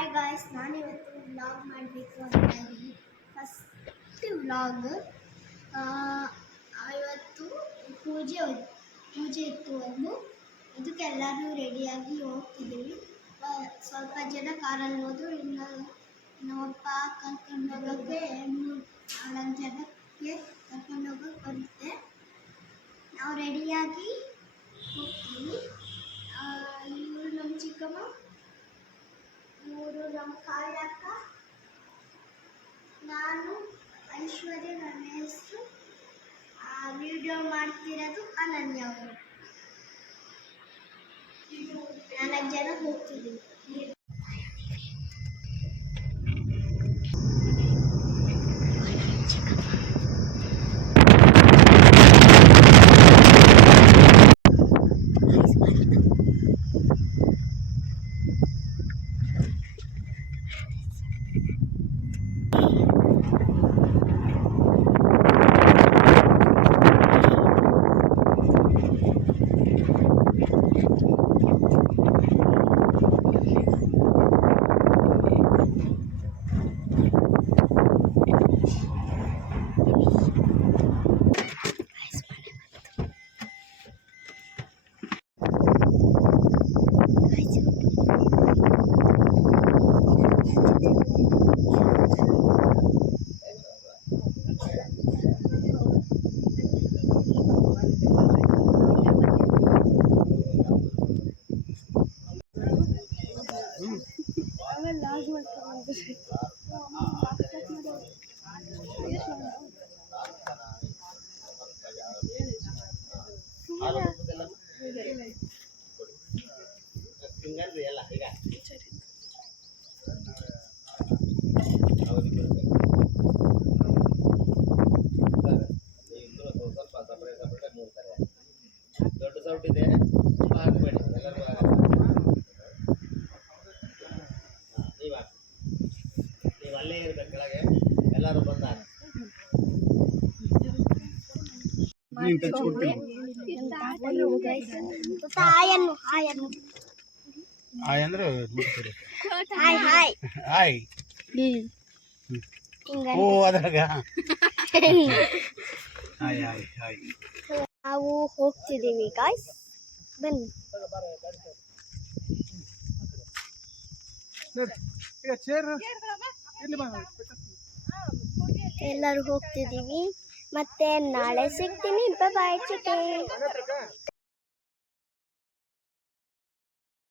Hi guys, ನಾನಿವತ್ತು vlog ಮಾಡಬೇಕು ಅಂತ ಇದ್ದೀನಿ. First vlog. ಇವತ್ತು ಪೂಜೆ ಇತ್ತು. ಅದಕ್ಕೆ ಎಲ್ಲರೂ ರೆಡಿಯಾಗಿ ಹೋಗ್ತಿದ್ದೀವಿ. ಸ್ವಲ್ಪ ಜನ ಕಾರಲ್ಲಿ ಹೋದ್ರು, ಇನ್ನು ನಮ್ಮಪ್ಪ ಕರ್ಕೊಂಡು ಹೋಗೋಕ್ಕೆ 3-4 ಜನಕ್ಕೆ ಕರ್ಕೊಂಡು ಹೋಗೋಕ್ಕೆ ಬರುತ್ತೆ. ನಾವು ರೆಡಿಯಾಗಿ ಹೋಗ್ತೀವಿ. ಇವರು ನಮ್ಮ ಚಿಕ್ಕಮ್ಮ, ಇವರು ನಮ್ಮ ಕಾಳಕ್ಕ, ನಾನು ಐಶ್ವರ್ಯ, ನನ್ನ ಹೆಸರು. ವಿಡಿಯೋ ಮಾಡ್ತಿರೋದು ಅನನ್ಯ ಅವರು. 4 ಜನ ಹೋಗ್ತಿದ್ದೀವಿ. ದೊಡ್ಡ ಸೌಟ್ ಇದೆ, ಹಾಕಬೇಡಿ. ನೀವು ಅಲ್ಲೇ ಇರ್ಬೇಕು ಕೆಳಗೆ. ಎಲ್ಲರೂ ಬಂದ ಅದ್ರಾಗ ನಾವು ಹೋಗ್ತಿದ್ದೀವಿ ಗಾಯ್ಸ್, ಬನ್ನಿ. ಎಲ್ಲರೂ ಹೋಗ್ತಿದ್ದೀವಿ. ಮತ್ತೆ ನಾಳೆ ಸಿಗ್ತೀನಿ. ಬಾಯ್ ಚಿಕ್ಕಿ.